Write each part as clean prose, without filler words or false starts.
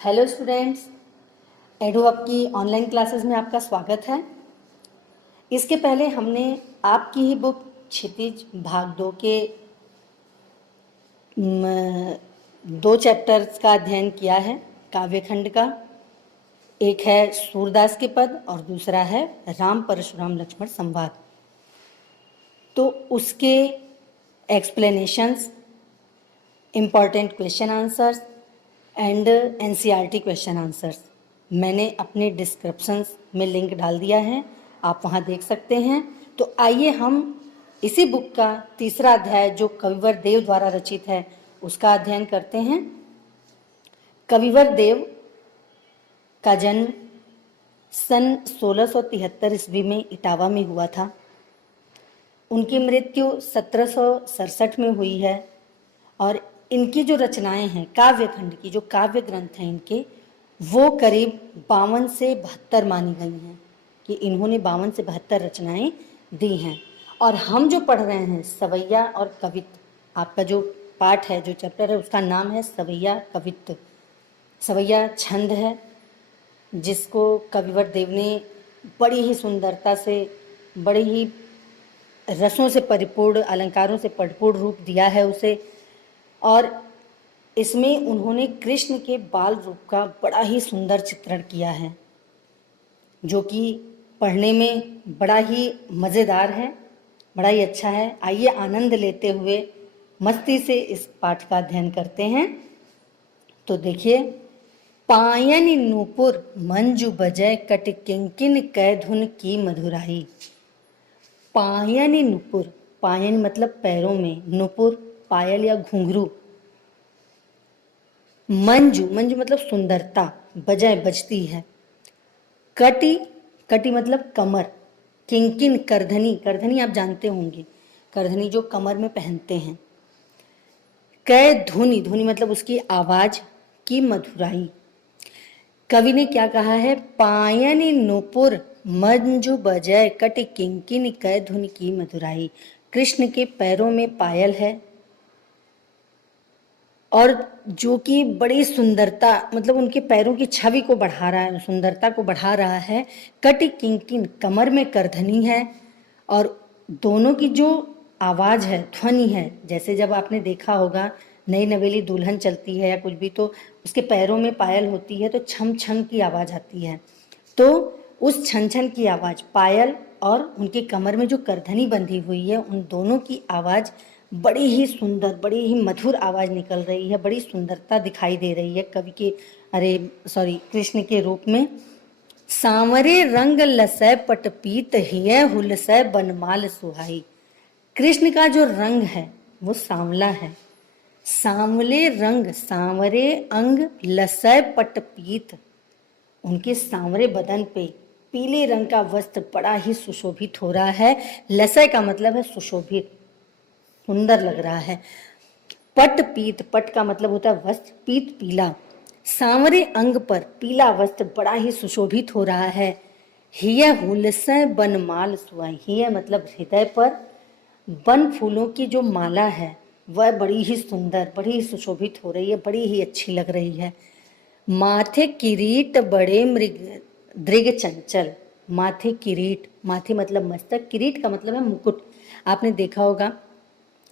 Hello students, एडोहब की online classes में आपका स्वागत है। इसके पहले हमने आपकी ही बुक क्षितिज भाग 2 के 2 चैप्टर्स का अध्ययन किया है काव्यखंड का। एक है सूरदास के पद और दूसरा है राम परशुराम लक्ष्मण संवाद। तो उसके explanations, important question answers and NCERT question answers मैंने अपने डिस्क्रिप्शंस में लिंक डाल दिया है, आप वहाँ देख सकते हैं। तो आइए हम इसी बुक का तीसरा अध्याय जो कविवर देव द्वारा रचित है उसका अध्ययन करते हैं। कविवर देव का जन्म सन 1673 ईस्वी में इटावा में हुआ था। उनकी मृत्यु 1767 में हुई है और इनकी जो रचनाएं हैं काव्यखंड की, जो काव्य ग्रंथ हैं इनके, वो करीब 52 से 72 मानी गई हैं कि इन्होंने 52 से 72 रचनाएं दी हैं। और हम जो पढ़ रहे हैं सवैया और कवित्त, आपका जो पाठ है, जो चैप्टर है, उसका नाम है सवैया कवित्त। सवैया छंद है जिसको कविवर देव ने बड़ी ही सुंदरता से, बड़ी ही रसों से परिपूर्ण, अलंकारों से परिपूर्ण रूप दिया है उसे। और इसमें उन्होंने कृष्ण के बाल रूप का बड़ा ही सुंदर चित्रण किया है जो कि पढ़ने में बड़ा ही मज़ेदार है, बड़ा ही अच्छा है। आइए आनंद लेते हुए मस्ती से इस पाठ का अध्ययन करते हैं। तो देखिए, पायन नूपुर मंजू बजय कट किंकिन कै धुन की मधुराई। पायन नूपुर, पायन मतलब पैरों में, नुपुर पायल या घुंघरू। मंजू, मंजू मतलब सुंदरता, बजाय बजती है। कटी, कटी मतलब कमर। किंकिन करधनी, करधनी आप जानते होंगे, करधनी जो कमर में पहनते हैं। कै धुनि, धुनि मतलब उसकी आवाज की मधुराई। कवि ने क्या कहा है? पायन नूपुर मंजू बजय कट किंकिन कै धुन की मधुराई। कृष्ण के पैरों में पायल है और जो कि बड़ी सुंदरता, मतलब उनके पैरों की छवि को बढ़ा रहा है, सुंदरता को बढ़ा रहा है। कटी किंकिन, कमर में करधनी है और दोनों की जो आवाज़ है, ध्वनि है, जैसे जब आपने देखा होगा नई नवेली दुल्हन चलती है या कुछ भी, तो उसके पैरों में पायल होती है तो छम छम की आवाज़ आती है। तो उस छन छन की आवाज़, पायल और उनकी कमर में जो करधनी बंधी हुई है, उन दोनों की आवाज़ बड़ी ही सुंदर, बड़ी ही मधुर आवाज़ निकल रही है, बड़ी सुंदरता दिखाई दे रही है कवि के, कृष्ण के रूप में। सांवरे रंग लसै पटपीत हिय हुलसै बनमाल सुहाई। कृष्ण का जो रंग है वो सांवला है। सांवले रंग, सांवरे अंग, लसै पटपीत, उनके सांवरे बदन पे पीले रंग का वस्त्र बड़ा ही सुशोभित हो रहा है। लसै का मतलब है सुशोभित, सुंदर लग रहा है। पट पीत, पट का मतलब होता है वस्त्र, पीत पीला। सांवरे अंग पर पीला वस्त्र बड़ा ही सुशोभित हो रहा है। हिय हुलसै बनमाल सुहाई, हिय मतलब हृदय पर वन फूलों की जो माला है वह बड़ी ही सुंदर, बड़ी ही सुशोभित हो रही है, बड़ी ही अच्छी लग रही है। माथे किरीट बड़े मृग दृग चंचल। माथे किरीट, माथे मतलब मस्तक, किरीट का मतलब है मुकुट। आपने देखा होगा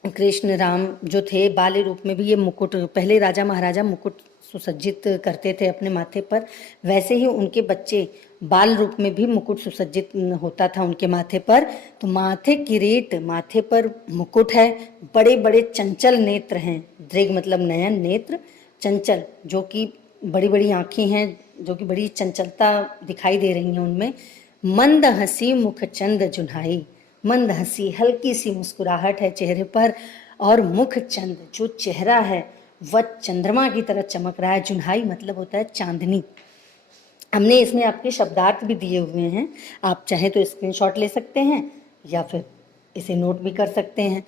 कृष्ण राम जो थे बाल्य रूप में भी ये मुकुट, पहले राजा महाराजा मुकुट सुसज्जित करते थे अपने माथे पर, वैसे ही उनके बच्चे बाल रूप में भी मुकुट सुसज्जित होता था उनके माथे पर। तो माथे किरीट, माथे पर मुकुट है, बड़े बड़े चंचल नेत्र हैं। दृग मतलब नयन, नेत्र चंचल, जो कि बड़ी बड़ी आँखें हैं, जो कि बड़ी चंचलता दिखाई दे रही हैं उनमें। मंद हंसी मुख चंद जुन्हाई, मंद हंसी, हल्की सी मुस्कुराहट है चेहरे पर, और मुख चंद, जो चेहरा है वह चंद्रमा की तरह चमक रहा है। जुन्हाई मतलब होता है चांदनी। हमने इसमें आपके शब्दार्थ भी दिए हुए हैं, आप चाहे तो स्क्रीनशॉट ले सकते हैं या फिर इसे नोट भी कर सकते हैं।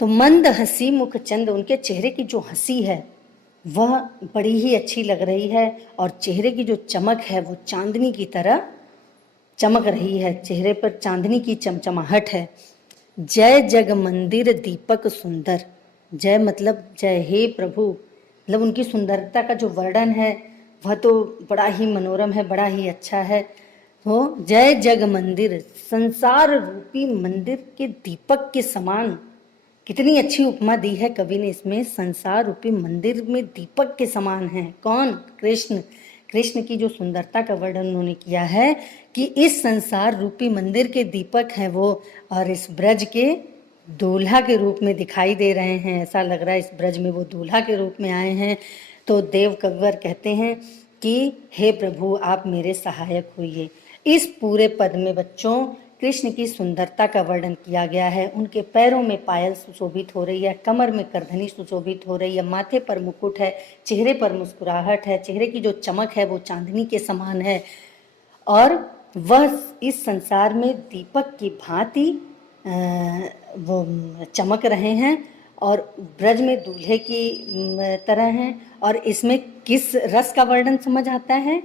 तो मंद हंसी मुख चंद, उनके चेहरे की जो हंसी है वह बड़ी ही अच्छी लग रही है और चेहरे की जो चमक है वो चांदनी की तरह चमक रही है, चेहरे पर चांदनी की चमचमाहट है। जय जग मंदिर दीपक सुंदर, जय मतलब जय, हे प्रभु, मतलब उनकी सुंदरता का जो वर्णन है वह तो बड़ा ही मनोरम है, बड़ा ही अच्छा है। हो जय जग मंदिर, संसार रूपी मंदिर के दीपक के समान। कितनी अच्छी उपमा दी है कवि ने इसमें, संसार रूपी मंदिर में दीपक के समान है कौन? कृष्ण। कृष्ण की जो सुंदरता का वर्णन उन्होंने किया है कि इस संसार रूपी मंदिर के दीपक हैं वो, और इस ब्रज के दूल्हा के रूप में दिखाई दे रहे हैं। ऐसा लग रहा है इस ब्रज में वो दूल्हा के रूप में आए हैं। तो देव कविवर कहते हैं कि हे प्रभु आप मेरे सहायक होइए। इस पूरे पद में बच्चों कृष्ण की सुंदरता का वर्णन किया गया है। उनके पैरों में पायल सुशोभित हो रही है, कमर में करधनी सुशोभित हो रही है, माथे पर मुकुट है, चेहरे पर मुस्कुराहट है, चेहरे की जो चमक है वो चांदनी के समान है, और वह इस संसार में दीपक की भांति वो चमक रहे हैं और ब्रज में दूल्हे की तरह हैं। और इसमें किस रस का वर्णन समझ आता है?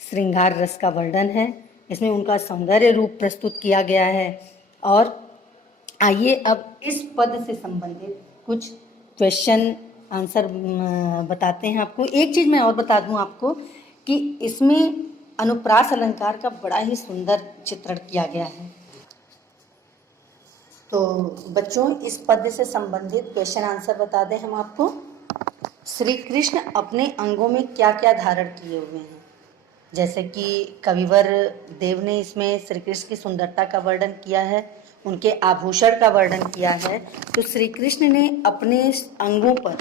श्रृंगार रस का वर्णन है। इसमें उनका सौंदर्य रूप प्रस्तुत किया गया है। और आइए अब इस पद से संबंधित कुछ क्वेश्चन आंसर बताते हैं आपको। एक चीज मैं और बता दूं आपको कि इसमें अनुप्रास अलंकार का बड़ा ही सुंदर चित्रण किया गया है। तो बच्चों इस पद से संबंधित क्वेश्चन आंसर बता दें हम आपको। श्री कृष्ण अपने अंगों में क्या क्या धारण किए हुए हैं? जैसे कि कविवर देव ने इसमें श्री कृष्ण की सुंदरता का वर्णन किया है, उनके आभूषण का वर्णन किया है। तो श्री कृष्ण ने अपने अंगों पर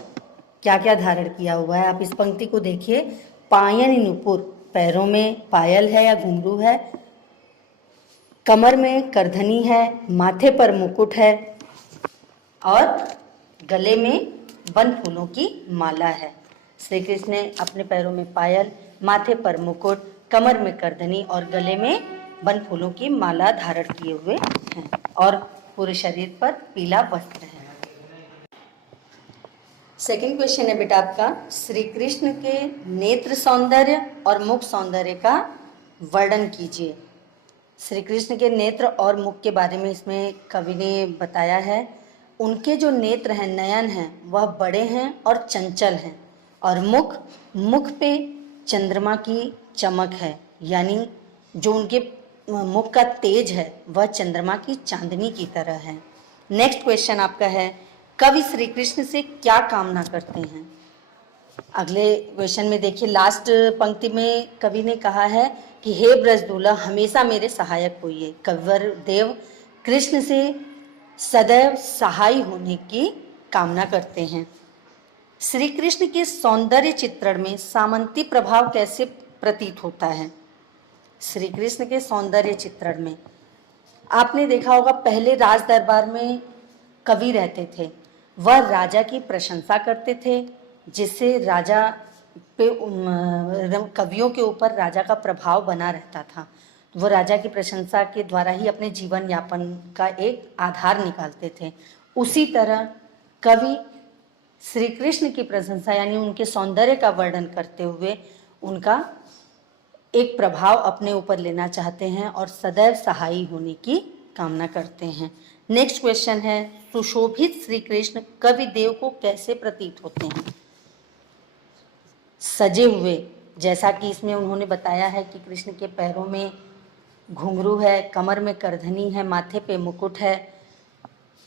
क्या क्या धारण किया हुआ है? आप इस पंक्ति को देखिए। पायन नुपुर, पैरों में पायल है या घुंघरू है, कमर में करधनी है, माथे पर मुकुट है और गले में वन फूलों की माला है। श्री कृष्ण ने अपने पैरों में पायल, माथे पर मुकुट, कमर में करधनी और गले में वन फूलों की माला धारण किए हुए हैं और पूरे शरीर पर पीला वस्त्र है। सेकंड क्वेश्चन है बेटा आपका, श्री कृष्ण के नेत्र सौंदर्य और मुख सौंदर्य का वर्णन कीजिए। श्री कृष्ण के नेत्र और मुख के बारे में इसमें कवि ने बताया है। उनके जो नेत्र हैं, नयन हैं, वह बड़े हैं और चंचल हैं, और मुख पे चंद्रमा की चमक है, यानी जो उनके मुख का तेज है वह चंद्रमा की चांदनी की तरह है। नेक्स्ट क्वेश्चन आपका है, कवि श्री कृष्ण से क्या कामना करते हैं? अगले क्वेश्चन में देखिए, लास्ट पंक्ति में कवि ने कहा है कि हे ब्रजदूल्हा हमेशा मेरे सहायक होइए। कविवर देव कृष्ण से सदैव सहाय होने की कामना करते हैं। श्री कृष्ण के सौंदर्य चित्रण में सामंती प्रभाव कैसे प्रतीत होता है? श्री कृष्ण के सौंदर्य चित्रण में आपने देखा होगा, पहले राज दरबार में कवि रहते थे, वह राजा की प्रशंसा करते थे, जिससे राजा पे कवियों के ऊपर राजा का प्रभाव बना रहता था। वो राजा की प्रशंसा के द्वारा ही अपने जीवन यापन का एक आधार निकालते थे। उसी तरह कवि श्री कृष्ण की प्रशंसा यानी उनके सौंदर्य का वर्णन करते हुए उनका एक प्रभाव अपने ऊपर लेना चाहते हैं और सदैव सहायी होने की कामना करते हैं। नेक्स्ट क्वेश्चन है, सुशोभित श्री कृष्ण कवि देव को कैसे प्रतीत होते हैं? सजे हुए, जैसा कि इसमें उन्होंने बताया है कि कृष्ण के पैरों में घुंघरू है, कमर में करधनी है, माथे पे मुकुट है,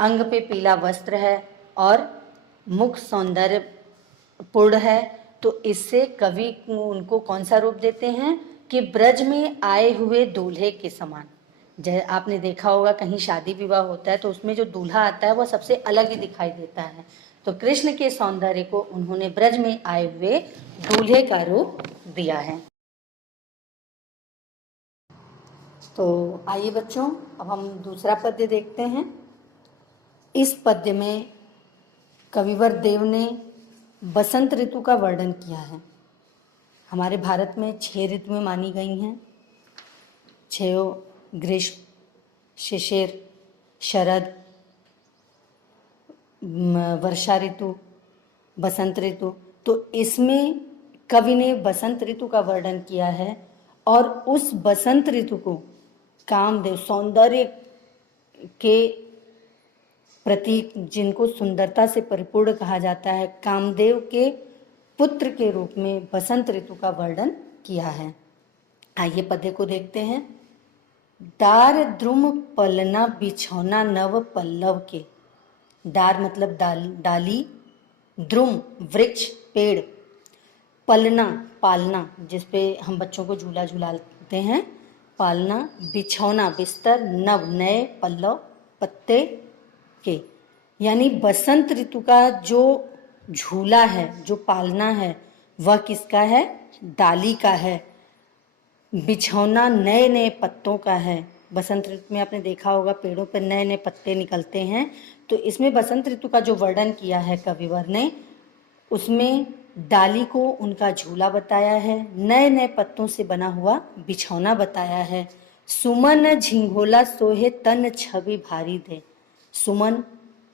अंग पे पीला वस्त्र है और मुख सौंदर्य पूर्ण है। तो इससे कवि उनको कौन सा रूप देते हैं कि ब्रज में आए हुए दूल्हे के समान। जैसे आपने देखा होगा कहीं शादी विवाह होता है तो उसमें जो दूल्हा आता है वह सबसे अलग ही दिखाई देता है। तो कृष्ण के सौंदर्य को उन्होंने ब्रज में आए हुए दूल्हे का रूप दिया है। तो आइए बच्चों, अब हम दूसरा पद्य देखते हैं। इस पद्य में कविवर देव ने बसंत ऋतु का वर्णन किया है। हमारे भारत में 6 ऋतुएं मानी गई हैं। 6 ग्रीष्म, शिशिर, शरद, वर्षा ऋतु, बसंत ऋतु। तो इसमें कवि ने बसंत ऋतु का वर्णन किया है और उस बसंत ऋतु को कामदेव, सौंदर्य के प्रतीक जिनको सुंदरता से परिपूर्ण कहा जाता है, कामदेव के पुत्र के रूप में बसंत ऋतु का वर्णन किया है। आइए पद्य को देखते हैं। डार द्रुम पलना बिछौना नव पल्लव के। डार मतलब डाली, द्रुम वृक्ष पेड़, पलना पालना जिसपे हम बच्चों को झूला झूलाते हैं, पालना, बिछौना बिस्तर, नव नए, पल्लव पत्ते के। यानी बसंत ऋतु का जो झूला है, जो पालना है, वह किसका है? डाली का है। बिछौना नए नए पत्तों का है। बसंत ऋतु में आपने देखा होगा पेड़ों पर नए नए पत्ते निकलते हैं, तो इसमें बसंत ऋतु का जो वर्णन किया है कविवर ने, उसमें डाली को उनका झूला बताया है, नए नए पत्तों से बना हुआ बिछौना बताया है। सुमन झिंगोला सोहे तन छवि भारी दे। सुमन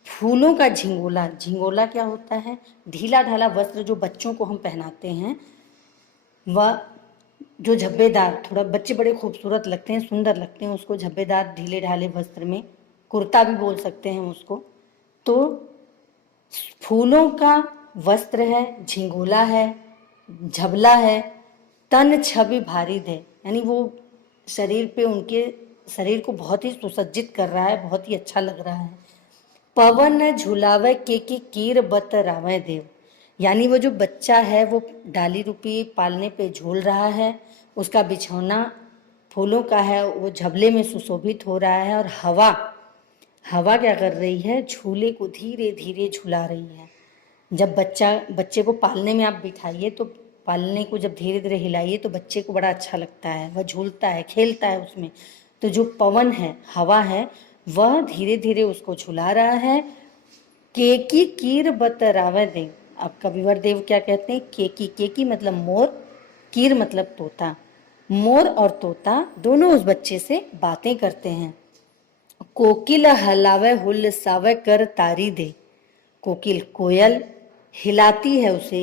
फूलों का झिंगोला, झिंगोला क्या होता है? ढीला ढाला वस्त्र जो बच्चों को हम पहनाते हैं, वह जो झब्बेदार, थोड़ा बच्चे बड़े खूबसूरत लगते हैं, सुंदर लगते हैं, उसको झब्बेदार ढीले ढाले वस्त्र में, कुर्ता भी बोल सकते हैं उसको। तो फूलों का वस्त्र है, झिंगोला है, झबला है, तन छवि भारी दे, यानी वो शरीर पे, उनके शरीर को बहुत ही सुसज्जित कर रहा है, बहुत ही अच्छा लग रहा है। पवन झुलावे के कीर बत रावे देव, यानी वो जो बच्चा है वो डाली रूपी पालने पे झूल रहा है, उसका बिछौना फूलों का है, वो झबले में सुशोभित हो रहा है, और हवा क्या कर रही है? झूले को धीरे धीरे झुला रही है। जब बच्चे को पालने में आप बिठाइए, तो पालने को जब धीरे धीरे हिलाइए तो बच्चे को बड़ा अच्छा लगता है, वह झूलता है, खेलता है उसमें। तो जो पवन है, हवा है, वह धीरे धीरे उसको झुला रहा है। केकी कीर बतरावे देव, अब कविवर देव क्या कहते हैं? केकी, केकी मतलब मोर, कीर मतलब तोता। मोर और तोता दोनों उस बच्चे से बातें करते हैं। कोकिल हलावे हुल्सावे कर तारी दे। कोकिल कोयल हिलाती है उसे,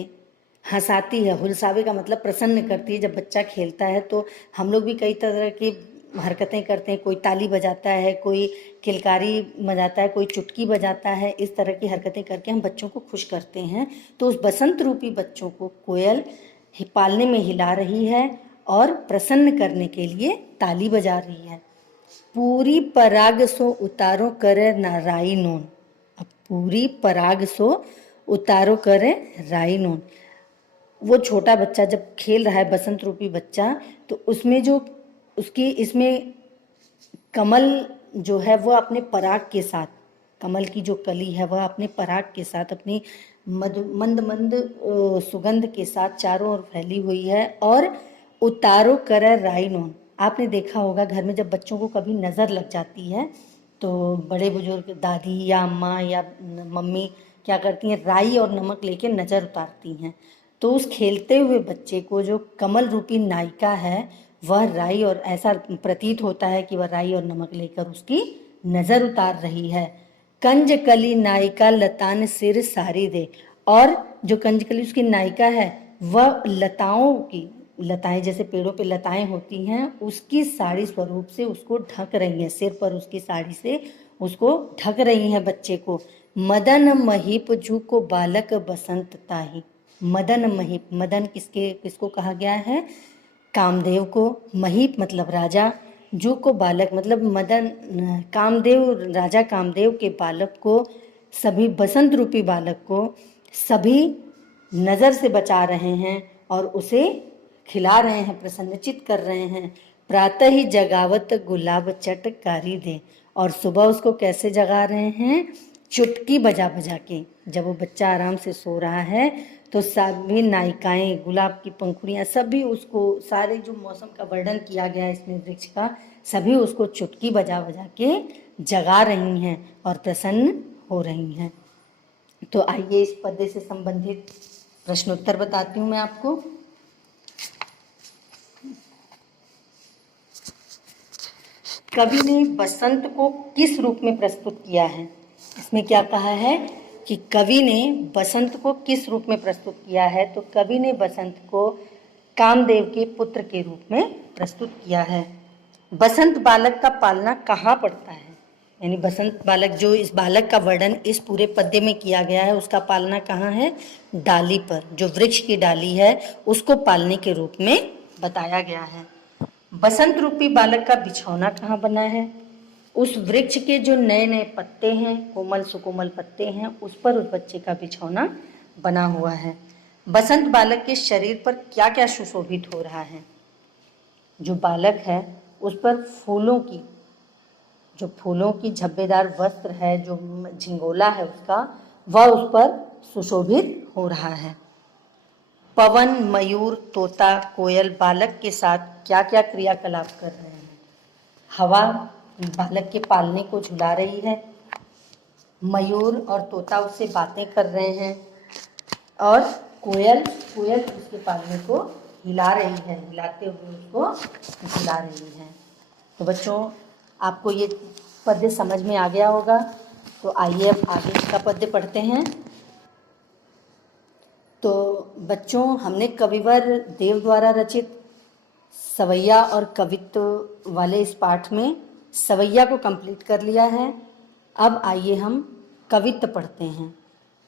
हंसाती है। हुलसावे का मतलब प्रसन्न करती है। जब बच्चा खेलता है तो हम लोग भी कई तरह की हरकतें करते हैं, कोई ताली बजाता है, कोई किलकारी बजाता है, कोई चुटकी बजाता है, इस तरह की हरकतें करके हम बच्चों को खुश करते हैं। तो उस बसंत रूपी बच्चों को कोयल पालने में हिला रही है और प्रसन्न करने के लिए ताली बजा रही है। पूरी पराग सो उतारो करे राई नोन। अब पूरी पराग सो उतारो करे राई नोन, वो छोटा बच्चा जब खेल रहा है, बसंत रूपी बच्चा, तो उसमें जो उसकी इसमें कमल जो है वह अपने पराग के साथ, कमल की जो कली है वह अपने पराग के साथ, अपनी मंद मंद सुगंध के साथ चारों ओर फैली हुई है। और उतारो कर राई नोन, आपने देखा होगा घर में जब बच्चों को कभी नज़र लग जाती है तो बड़े बुजुर्ग दादी या अम्मा या मम्मी क्या करती हैं? राई और नमक लेके नज़र उतारती हैं। तो उस खेलते हुए बच्चे को जो कमल रूपी नायिका है वह राई, और ऐसा प्रतीत होता है कि वह राई और नमक लेकर उसकी नज़र उतार रही है। कंजकली नायिका लतान सिर सारी दे, और जो कंजकली उसकी नायिका है वह लताओं की, लताएं जैसे पेड़ों पे लताएं होती हैं, उसकी साड़ी स्वरूप से उसको ढक रही हैं, सिर पर उसकी साड़ी से उसको ढक रही हैं बच्चे को। मदन महीप जू को बालक बसंत ताही। मदन महीप, मदन किसको कहा गया है? कामदेव को। महीप मतलब राजा, जू को बालक मतलब मदन, कामदेव, राजा कामदेव के बालक को, सभी बसंत रूपी बालक को सभी नज़र से बचा रहे हैं और उसे खिला रहे हैं, प्रसन्नचित कर रहे हैं। प्रातः ही जगावत गुलाब चटकारी दे, और सुबह उसको कैसे जगा रहे हैं? चुटकी बजा बजा के। जब वो बच्चा आराम से सो रहा है तो सभी नायिकाएं, गुलाब की पंखुड़ियां, सभी उसको, सारे जो मौसम का वर्णन किया गया है इसमें वृक्ष का, सभी उसको चुटकी बजा बजा के जगा रही हैं और प्रसन्न हो रही हैं। तो आइए इस पद्य से संबंधित प्रश्नोत्तर बताती हूँ मैं आपको। कवि ने बसंत को किस रूप में प्रस्तुत किया है? इसमें क्या कहा है कि कवि ने बसंत को किस रूप में प्रस्तुत किया है? तो कवि ने बसंत को कामदेव के पुत्र के रूप में प्रस्तुत किया है। बसंत बालक का पालना कहाँ पड़ता है? यानी बसंत बालक, जो इस बालक का वर्णन इस पूरे पद्य में किया गया है, उसका पालना कहाँ है? डाली पर, जो वृक्ष की डाली है उसको पालने के रूप में बताया गया है। बसंत रूपी बालक का बिछौना कहाँ बना है? उस वृक्ष के जो नए नए पत्ते हैं, कोमल सुकोमल पत्ते हैं, उस पर उस बच्चे का बिछौना बना हुआ है। बसंत बालक के शरीर पर क्या क्या सुशोभित हो रहा है? जो बालक है उस पर फूलों की झब्बेदार वस्त्र है, जो झिंगोला है उसका, वह उस पर सुशोभित हो रहा है। पवन, मयूर, तोता, कोयल बालक के साथ क्या क्या क्रियाकलाप कर रहे हैं? हवा बालक के पालने को झुला रही है, मयूर और तोता उससे बातें कर रहे हैं, और कोयल उसके पालने को हिला रही है, हिलाते हुए उसको झुला रही है। तो बच्चों, आपको ये पद्य समझ में आ गया होगा। तो आइए अब आगे इसका पद्य पढ़ते हैं। तो बच्चों, हमने कविवर देव द्वारा रचित सवैया और कवित्व वाले इस पाठ में सवैया को कंप्लीट कर लिया है। अब आइए हम कवित्व पढ़ते हैं।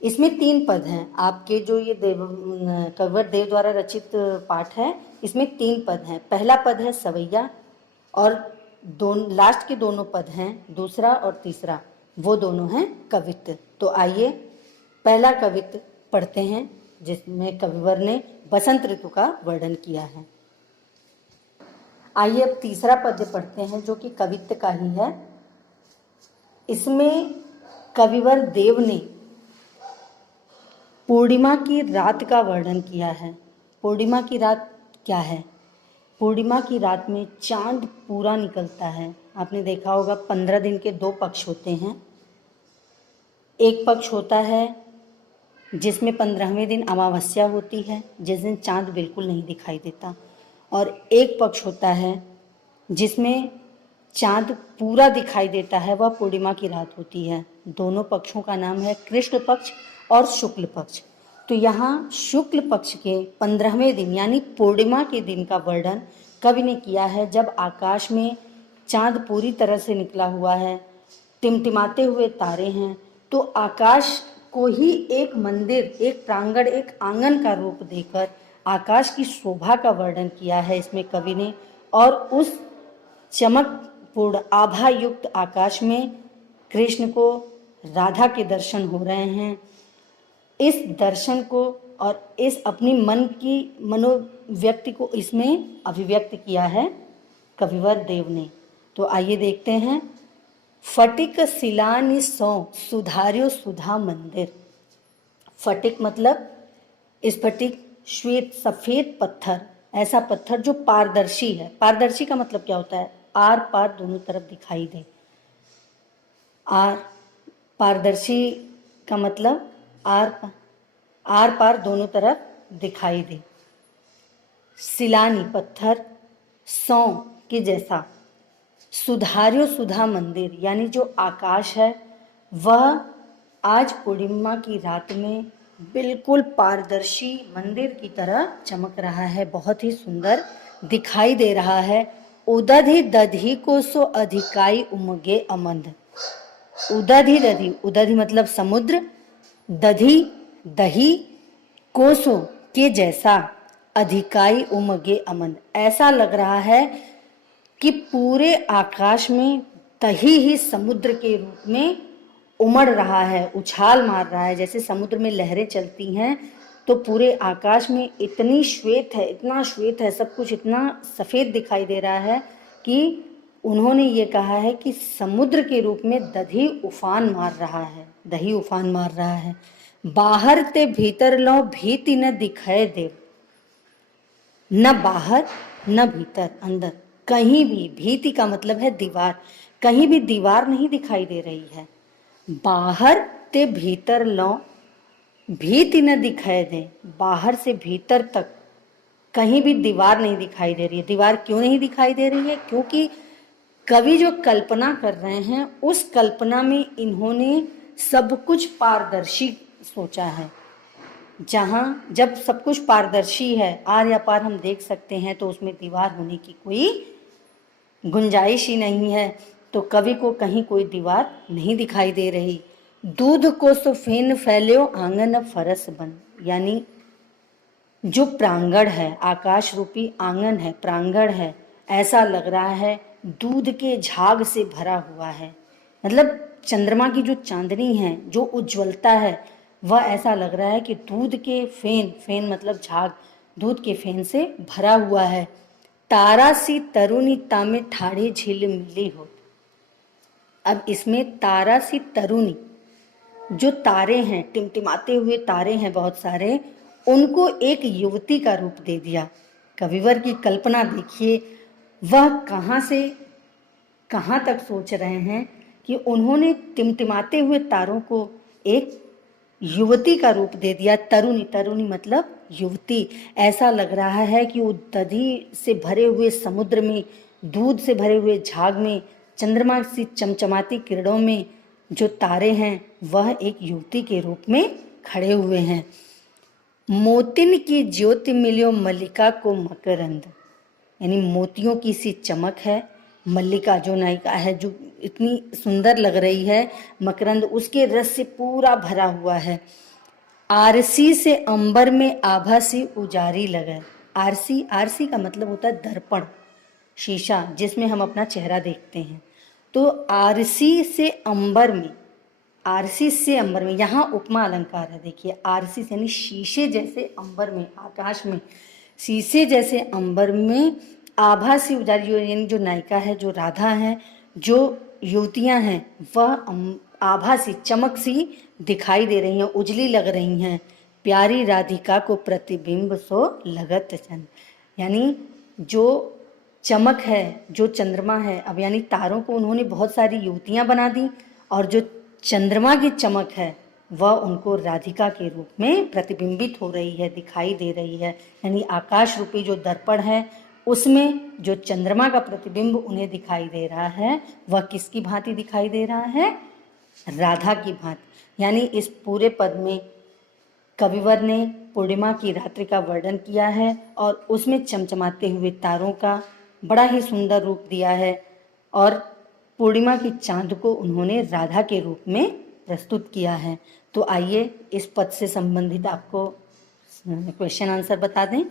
इसमें 3 पद हैं। आपके जो ये कविवर देव द्वारा रचित पाठ है, इसमें 3 पद हैं। पहला पद है सवैया, और लास्ट के दोनों पद हैं, दूसरा और तीसरा, वो दोनों हैं कवित्व। तो आइए पहला कवित्व पढ़ते हैं, जिसमें कविवर ने बसंत ऋतु का वर्णन किया है। आइए अब तीसरा पद्य पढ़ते हैं, जो कि कवित्व का ही है। इसमें कविवर देव ने पूर्णिमा की रात का वर्णन किया है। पूर्णिमा की रात क्या है? पूर्णिमा की रात में चांद पूरा निकलता है। आपने देखा होगा 15 दिन के 2 पक्ष होते हैं। एक पक्ष होता है जिसमें 15वें दिन अमावस्या होती है, जिस दिन चांद बिल्कुल नहीं दिखाई देता, और एक पक्ष होता है जिसमें चांद पूरा दिखाई देता है, वह पूर्णिमा की रात होती है। दोनों पक्षों का नाम है कृष्ण पक्ष और शुक्ल पक्ष। तो यहाँ शुक्ल पक्ष के 15वें दिन यानी पूर्णिमा के दिन का वर्णन कवि ने किया है, जब आकाश में चांद पूरी तरह से निकला हुआ है, टिमटिमाते हुए तारे हैं। तो आकाश को ही एक मंदिर, एक प्रांगण, एक आंगन का रूप देकर आकाश की शोभा का वर्णन किया है इसमें कवि ने। और उस चमकपूर्ण आभा युक्त आकाश में कृष्ण को राधा के दर्शन हो रहे हैं। इस दर्शन को और इस अपनी मन की मनोव्यक्ति को इसमें अभिव्यक्त किया है कविवर देव ने। तो आइए देखते हैं। फटिक सिलानि सौ सुधार्यो सुधा मंदिर। फटिक मतलब स्फटिक, श्वेत सफेद पत्थर, ऐसा पत्थर जो पारदर्शी है। पारदर्शी का मतलब क्या होता है? आर पार दोनों तरफ दिखाई दे। पारदर्शी का मतलब आर पार दोनों तरफ दिखाई दे। सिलानी पत्थर, सौ के जैसा, सुधार्यो सुधा मंदिर यानी जो आकाश है वह आज पूर्णिमा की रात में बिल्कुल पारदर्शी मंदिर की तरह चमक रहा है, बहुत ही सुंदर दिखाई दे रहा है। उदधि दधि को सो अधिकाई उमगे अमंद। उदधि दधि, उदधि मतलब समुद्र, दधि दही, कोसो के जैसा, अधिकाई उमगे अमंद, ऐसा लग रहा है कि पूरे आकाश में दही ही समुद्र के रूप में उमड़ रहा है, उछाल मार रहा है। जैसे समुद्र में लहरें चलती हैं, तो पूरे आकाश में इतनी श्वेत है, इतना श्वेत है, सब कुछ इतना सफ़ेद दिखाई दे रहा है कि उन्होंने ये कहा है कि समुद्र के रूप में दही उफान मार रहा है, दही उफान मार रहा है। बाहर ते भीतर लो भीति न दिखाए देव। न बाहर न भीतर, अंदर कहीं भी, भीति का मतलब है दीवार, कहीं भी दीवार नहीं दिखाई दे रही है। बाहर ते भीतर लो भीति न दिखाई दे, बाहर से भीतर तक कहीं भी दीवार नहीं दिखाई दे रही है। दीवार क्यों नहीं दिखाई दे रही है? क्योंकि कवि जो कल्पना कर रहे हैं उस कल्पना में इन्होंने सब कुछ पारदर्शी सोचा है। जहाँ जब सब कुछ पारदर्शी है, आर या पार हम देख सकते हैं, तो उसमें दीवार होने की कोई गुंजाइश ही नहीं है। तो कवि को कहीं कोई दीवार नहीं दिखाई दे रही। दूध को सो फेन फैल्यो आंगन फरस बन, यानी जो प्रांगण है, आकाश रूपी आंगन है, प्रांगण है, ऐसा लग रहा है दूध के झाग से भरा हुआ है। मतलब चंद्रमा की जो चांदनी है, जो उज्ज्वलता है, वह ऐसा लग रहा है कि दूध के फेन, फेन मतलब झाग, दूध के फेन से भरा हुआ है। तारा सी तरुणी तामे ठाड़े झील मिली हो। अब इसमें तारा सी तरुणी, जो तारे हैं, टिमटिमाते हुए तारे हैं बहुत सारे, उनको एक युवती का रूप दे दिया। कविवर की कल्पना देखिए, वह कहाँ से कहाँ तक सोच रहे हैं कि उन्होंने टिमटिमाते हुए तारों को एक युवती का रूप दे दिया। तरुणी, तरुणी मतलब युवती। ऐसा लग रहा है कि वो दधी से भरे हुए समुद्र में, दूध से भरे हुए झाग में, चंद्रमा सी चमचमाती किरणों में जो तारे हैं, वह एक युवती के रूप में खड़े हुए हैं। मोतिन की ज्योति मिलियो मल्लिका को मकरंद, यानी मोतियों की सी चमक है। मल्लिका जो नायिका है, जो इतनी सुंदर लग रही है, मकरंद उसके रस से पूरा भरा हुआ है। आरसी से अंबर में आभा सी उजारी लगे। आरसी, आरसी का मतलब होता है दर्पण, शीशा, जिसमें हम अपना चेहरा देखते हैं। तो आरसी से अंबर में, आरसी से अंबर में, यहाँ उपमा अलंकार है। देखिए, आरसी से यानी शीशे जैसे अंबर में, आकाश में, शीशे जैसे अंबर में आभा सी उजारी, यानी जो नायिका है, जो राधा है, जो युवतियां हैं, वह आभा सी, चमक सी दिखाई दे रही हैं, उजली लग रही हैं। प्यारी राधिका को प्रतिबिंब सो लगत चंद, यानी जो चमक है, जो चंद्रमा है, अब यानी तारों को उन्होंने बहुत सारी युवतियां बना दी, और जो चंद्रमा की चमक है वह उनको राधिका के रूप में प्रतिबिंबित हो रही है, दिखाई दे रही है। यानी आकाश रूपी जो दर्पण है, उसमें जो चंद्रमा का प्रतिबिंब उन्हें दिखाई दे रहा है, वह किसकी भांति दिखाई दे रहा है? राधा की भांति। यानी इस पूरे पद में कविवर ने पूर्णिमा की रात्रि का वर्णन किया है और उसमें चमचमाते हुए तारों का बड़ा ही सुंदर रूप दिया है, और पूर्णिमा की चांद को उन्होंने राधा के रूप में प्रस्तुत किया है। तो आइए इस पद से संबंधित आपको क्वेश्चन आंसर बता दें।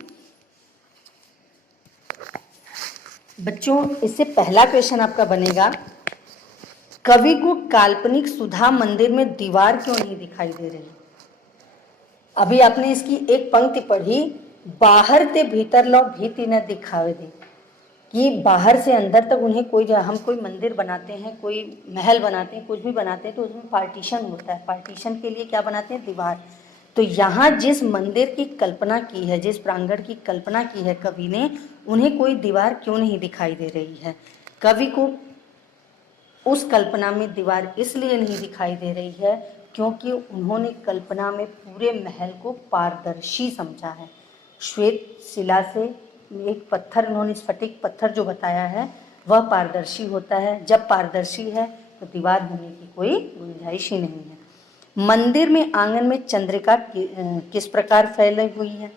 बच्चों, इससे पहला क्वेश्चन आपका बनेगा, कवि को काल्पनिक सुधा मंदिर में दीवार क्यों नहीं दिखाई दे रही? अभी आपने इसकी एक पंक्ति पढ़ी, बाहर ते भीतर लो भीति न दिखावे दे, कि बाहर से अंदर तक उन्हें कोई, हम कोई मंदिर बनाते हैं, कोई महल बनाते हैं, कुछ भी बनाते हैं, तो उसमें पार्टीशन होता है। पार्टीशन के लिए क्या बनाते हैं? दीवार। तो यहाँ जिस मंदिर की कल्पना की है, जिस प्रांगण की कल्पना की है कवि ने, उन्हें कोई दीवार क्यों नहीं दिखाई दे रही है? कवि को उस कल्पना में दीवार इसलिए नहीं दिखाई दे रही है क्योंकि उन्होंने कल्पना में पूरे महल को पारदर्शी समझा है। श्वेत शिला से एक पत्थर, उन्होंने स्फटिक पत्थर जो बताया है, वह पारदर्शी होता है। जब पारदर्शी है तो दीवार होने की कोई गुंजाइश ही नहीं है। मंदिर में आंगन में चंद्रिका किस प्रकार फैली हुई है?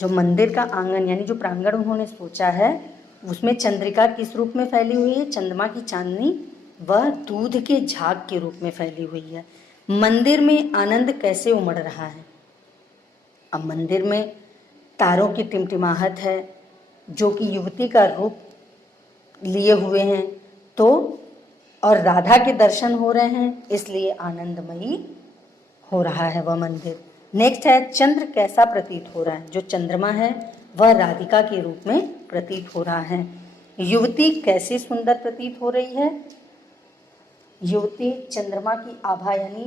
जो मंदिर का आंगन यानी जो प्रांगण उन्होंने सोचा है, उसमें चंद्रिका किस रूप में फैली हुई है? चंद्रमा की चांदनी वह दूध के झाग के रूप में फैली हुई है। मंदिर में आनंद कैसे उमड़ रहा है? अब मंदिर में तारों की टिमटिमाहट है, जो कि युवती का रूप लिए हुए हैं, तो और राधा के दर्शन हो रहे हैं, इसलिए आनंदमयी हो रहा है वह मंदिर। नेक्स्ट है, चंद्र कैसा प्रतीत हो रहा है? जो चंद्रमा है वह राधिका के रूप में प्रतीत हो रहा है। युवती कैसी सुंदर प्रतीत हो रही है? युवती चंद्रमा की आभा यानी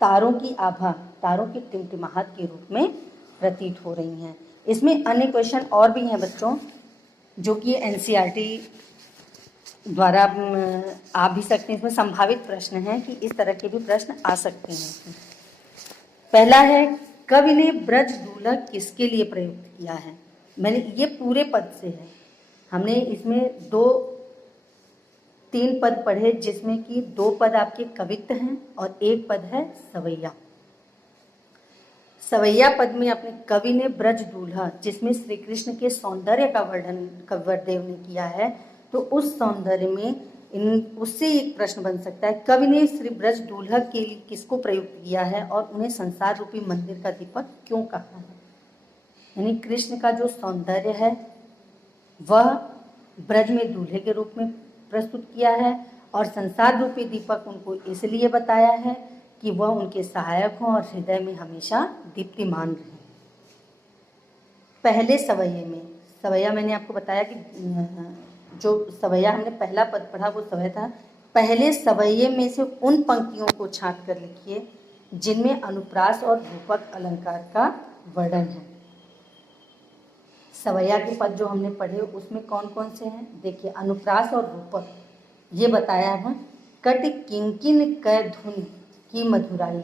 तारों की आभा, तारों की टिमटिमाहट के रूप में प्रतीत हो रही हैं। इसमें अन्य क्वेश्चन और भी हैं बच्चों, जो कि एनसीईआरटी द्वारा आ भी सकते हैं। इसमें संभावित प्रश्न हैं कि इस तरह के भी प्रश्न आ सकते हैं। पहला है, कवि ने ब्रज दूल्हा किसके लिए प्रयुक्त किया है? मैंने ये पूरे पद से है, हमने इसमें 3 पद पढ़े, जिसमें कि 2 पद आपके कवित्व हैं और 1 पद है सवैया। सवैया पद में अपने कवि ने ब्रज दूल्हा, जिसमें श्री कृष्ण के सौंदर्य का वर्णन कविवर देव ने किया है, तो उस सौंदर्य में उससे एक प्रश्न बन सकता है, कवि ने श्री ब्रज दूल्हा के लिए किसको प्रयुक्त किया है और उन्हें संसार रूपी मंदिर का दीपक क्यों कहा है। यानी कृष्ण का जो सौंदर्य है वह ब्रज में दूल्हे के रूप में प्रस्तुत किया है और संसार रूपी दीपक उनको इसलिए बताया है कि वह उनके सहायक हों और हृदय में हमेशा दीप्तिमान रहें। पहले सवैये में, सवैया मैंने आपको बताया कि जो सवैया हमने पहला पद पढ़ा वो सवैया था। पहले सवैये में से उन पंक्तियों को छांट कर लिखिए जिनमें अनुप्रास और रूपक अलंकार का वर्णन है। सवैया के पद जो हमने पढ़े उसमें कौन कौन से हैं, देखिए अनुप्रास और रूपक ये बताया है। कट किंकिन कै धुन की मधुराई,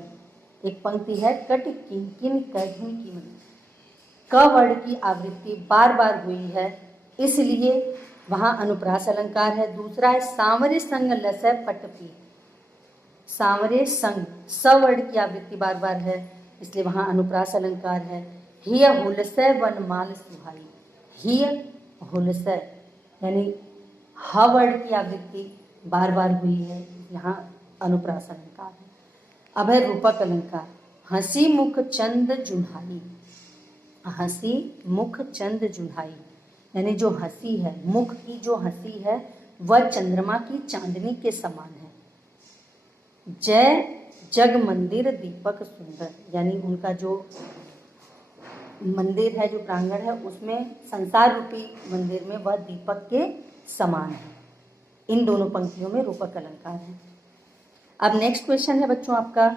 एक पंक्ति है कट किंकिन कै धुन की मधुराई, क वर्ण की आवृत्ति बार बार हुई है इसलिए वहाँ अनुप्रास अलंकार है। दूसरा है सांवरे संग लसय पटपी, सांवरे संग स वर्ण की आवृत्ति बार बार है इसलिए वहाँ अनुप्रास अलंकार है। हिय हुलसय वनमाल सुहाई, हिय हुलसय यानी ह वर्ण की आवृत्ति बार बार हुई है, यहाँ अनुप्रास अलंकार है। अब है रूपक अलंकार, हंसी मुख चंद जुन्हाई, हंसी मुख चंद जुन्हाई यानी जो हंसी है, मुख की जो हंसी है वह चंद्रमा की चांदनी के समान है। जय जग मंदिर दीपक सुंदर यानी उनका जो मंदिर है, जो प्रांगण है उसमें संसार रूपी मंदिर में वह दीपक के समान है। इन दोनों पंक्तियों में रूपक अलंकार है। अब नेक्स्ट क्वेश्चन है बच्चों आपका,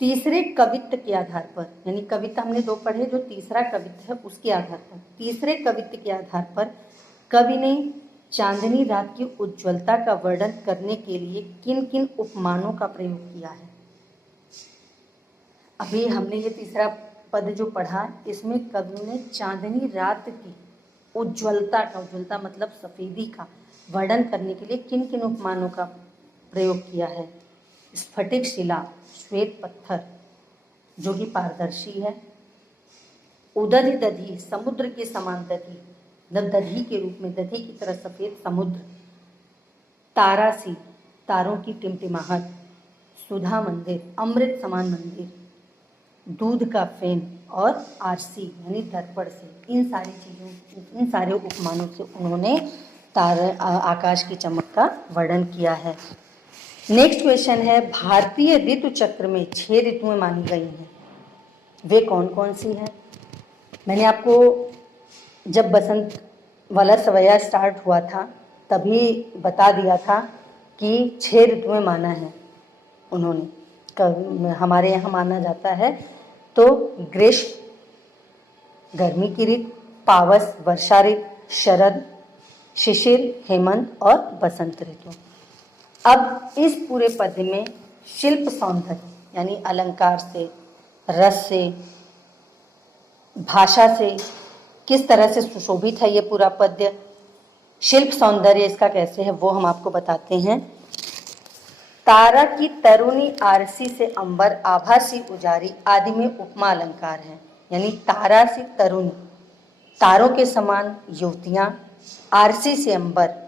तीसरे कवित्व के आधार पर, यानी कविता हमने दो पढ़े, जो तीसरा कवित्व है उसके आधार पर, तीसरे कवित्व के आधार पर कवि ने चांदनी रात की उज्ज्वलता का वर्णन करने के लिए किन किन उपमानों का प्रयोग किया है। अभी हमने ये तीसरा पद जो पढ़ा इसमें कवि ने चांदनी रात की उज्ज्वलता का, उज्ज्वलता मतलब सफेदी का वर्णन करने के लिए किन किन उपमानों का प्रयोग किया है। स्फटिक शिला, श्वेत पत्थर जो कि पारदर्शी है, उदधि दधि समुद्र के समान दधि, दधि के रूप में दधि की तरह सफेद समुद्र, तारासी तारों की टिमटिमाहट, सुधा मंदिर अमृत समान मंदिर, दूध का फेन और आरसी यानी दर्पण से, इन सारी चीज़ों, इन सारे उपमानों से उन्होंने आकाश की चमक का वर्णन किया है। नेक्स्ट क्वेश्चन है, भारतीय ऋतु चक्र में 6 ऋतुएं मानी गई हैं, वे कौन कौन सी हैं। मैंने आपको जब बसंत वाला सवैया स्टार्ट हुआ था तभी बता दिया था कि 6 ऋतुएं माना है उन्होंने, हमारे यहाँ माना जाता है। तो ग्रीष्म गर्मी की ऋतु, पावस वर्षा ऋतु, शरद, शिशिर, हेमंत और बसंत ऋतु। अब इस पूरे पद्य में शिल्प सौंदर्य यानी अलंकार से, रस से, भाषा से किस तरह से सुशोभित है ये पूरा पद्य, शिल्प सौंदर्य इसका कैसे है वो हम आपको बताते हैं। तारा की तरुणी आरसी से अंबर, आभासी उजारी आदि में उपमा अलंकार है। यानी तारा से तरुणी, तारों के समान युवतियां, आरसी से अंबर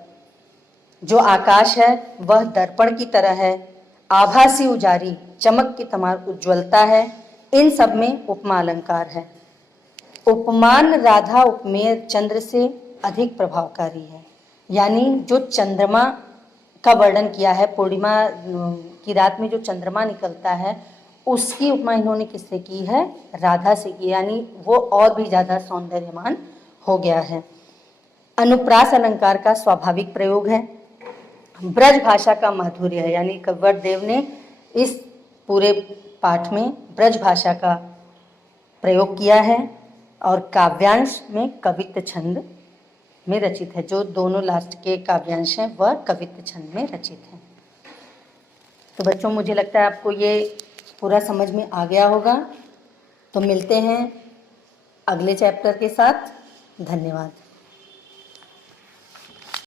जो आकाश है वह दर्पण की तरह है, आभासी उजारी चमक की तमाम उज्ज्वलता है, इन सब में उपमा अलंकार है। उपमान राधा उपमेय चंद्र से अधिक प्रभावकारी है, यानी जो चंद्रमा का वर्णन किया है, पूर्णिमा की रात में जो चंद्रमा निकलता है उसकी उपमा इन्होंने किससे की है, राधा से की, यानी वो और भी ज़्यादा सौंदर्यमान हो गया है। अनुप्रास अलंकार का स्वाभाविक प्रयोग है। ब्रज भाषा का माधुर्य है, यानी कविवर देव ने इस पूरे पाठ में ब्रज भाषा का प्रयोग किया है और काव्यांश में कवित्व छंद में रचित है। जो दोनों लास्ट के काव्यांश हैं वह कवित्व छंद में रचित हैं। तो बच्चों मुझे लगता है आपको ये पूरा समझ में आ गया होगा। तो मिलते हैं अगले चैप्टर के साथ। धन्यवाद।